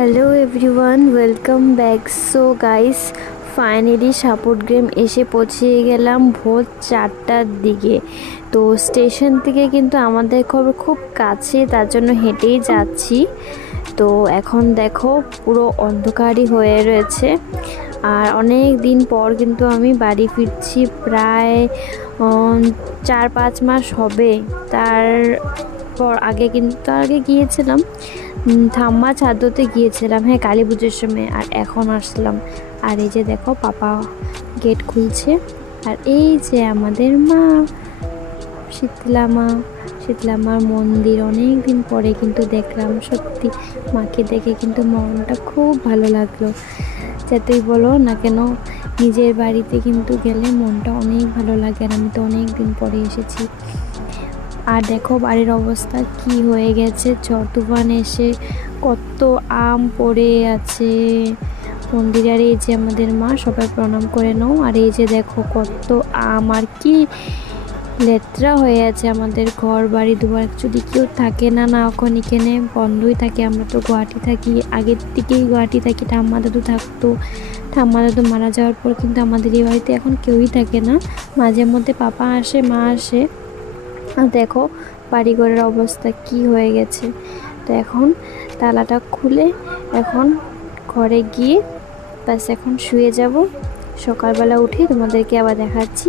Hello everyone, welcome back. So guys, finally support game এসে পৌঁছে গেলাম ভোর 4টার দিকে। তো স্টেশন থেকে কিন্তু আমাদের খবর খুব কাছে, তার জন্য হেঁটেই যাচ্ছি। তো এখন দেখো পুরো অন্ধকারই হয়ে রয়েছে, আর অনেক দিন পর কিন্তু আমি বাড়ি ফিরছি। প্রায় 4-5 মাস হবে। তারপর আগে গিয়েছিলাম ঠাম্মা ছাদতে গিয়েছিলাম, হ্যাঁ, কালী পুজোর সময়। আর এখন আসলাম, আর এই যে দেখো পাপা গেট খুলছে। আর এই যে আমাদের মা, শীতলা মার মন্দির অনেক দিন পরে কিন্তু দেখলাম। সত্যি মাকে দেখে কিন্তু মনটা খুব ভালো লাগলো। যাতেই বলো না কেন, নিজের বাড়িতে কিন্তু গেলে মনটা অনেক ভালো লাগে। আর আমি তো অনেক দিন পরে এসেছি। আর দেখো বাড়ির অবস্থা কি হয়ে গেছে, ঝড় তুফান এসে কত আম পড়ে আছে মন্দিরে। আর এই যে আমাদের মা, সবাই প্রণাম করে নাও। আর এই যে দেখো কত আম, আর কি লেত্রা হয়ে আছে আমাদের ঘর বাড়ি দুয়ার। যদি কেউ থাকে না এখন এখানে বন্ধই থাকে। আমরা তো গুয়াহাটি থাকি, আগের থেকেই গুয়াহাটি থাকি। ঠাম্মা দাদু থাকতো, ঠাম্মা দাদু মারা যাওয়ার পর কিন্তু আমাদের এই বাড়িতে এখন কেউই থাকে না। মাঝে মধ্যে পাপা আসে, মা আসে। আর দেখো বাড়িঘরের অবস্থা কি হয়ে গেছে। তো এখন তালাটা খুলে এখন ঘরে গিয়ে ব্যাস এখন শুয়ে যাব। সকালবেলা উঠে তোমাদেরকে আবার দেখাচ্ছি।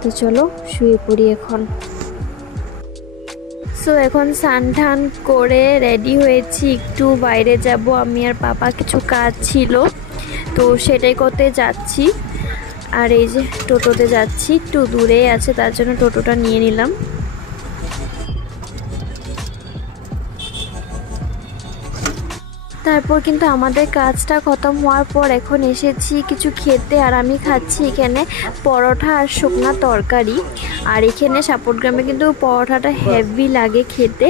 তো চলো শুয়ে পড়ি এখন। সো এখন স্নান টান করে রেডি হয়েছি, একটু বাইরে যাব। আমি আর পাপা কিছু কাজ ছিল, তো সেটাই করতে যাচ্ছি। আর এই যে টোটোতে যাচ্ছি, একটু দূরে আছে তার জন্য টোটোটা নিয়ে নিলাম। তারপর কিন্তু আমাদের কাজটা খতম হওয়ার পর এখন এসেছি কিছু খেতে। আর আমি খাচ্ছি এখানে পরোটা আর শুকনা তরকারি। আর এখানে সাপোর্ট গ্রামে কিন্তু পরোটাটা হেভি লাগে খেতে।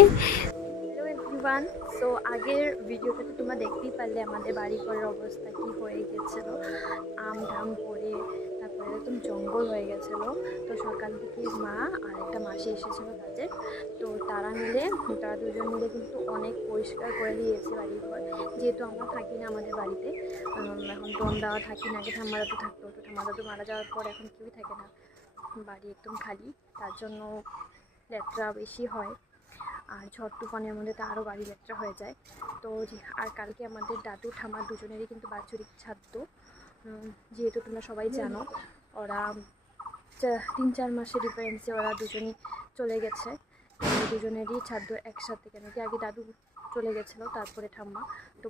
হ্যালো এভরিওয়ান, সো আগের ভিডিওটাতে তোমরা দেখতেই পারলে আমাদের বাড়ি ঘরের অবস্থা কি হয়ে গেছিলো। আম ঢাম পড়ে তারপরে একদম জঙ্গল হয়ে গেছিলো। তো সকাল থেকে মা আর একটা মাসি এসেছিলো কাজে। তো তারা দুজন মিলে কিন্তু অনেক পরিষ্কার করে দিয়েছে বাড়ি ঘর। যেহেতু আমরা থাকি না আমাদের বাড়িতে, এখন তো আমরা থাকি না। আগে ঠাম্মা দাদু থাকতো, তো ঠাম্মা দাদু মারা যাওয়ার পর এখন কেউই থাকে না, বাড়ি একদম খালি। তার জন্য লেত্রা বেশি হয়। আর ঝড় তুফানের মধ্যে তো আরও বাড়ি লেত্রা হয়ে যায়। তো আর কালকে আমাদের দাদু ঠাম্মা দুজনেরই কিন্তু বাৎসরিক শ্রাদ্ধ। যেহেতু তোমরা সবাই জানো, ওরা 3-4 মাসের ডিফারেন্সে ওরা দুজনই চলে গেছে। দুজনেরই শ্রাদ্ধ একসাথে, কেন কি আগে দাদু চলে গেছিলো, তারপরে ঠাম্মা। তো